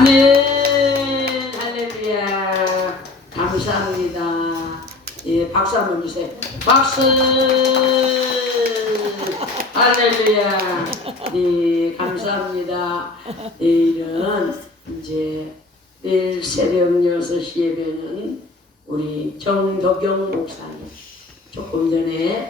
아멘. 할렐루야. 감사합니다. 예, 박수 한번 주세요. 박수. 할렐루야. 예, 감사합니다. 내일은 이제 내일 새벽 6시 예배는 우리 정덕영 목사님 조금 전에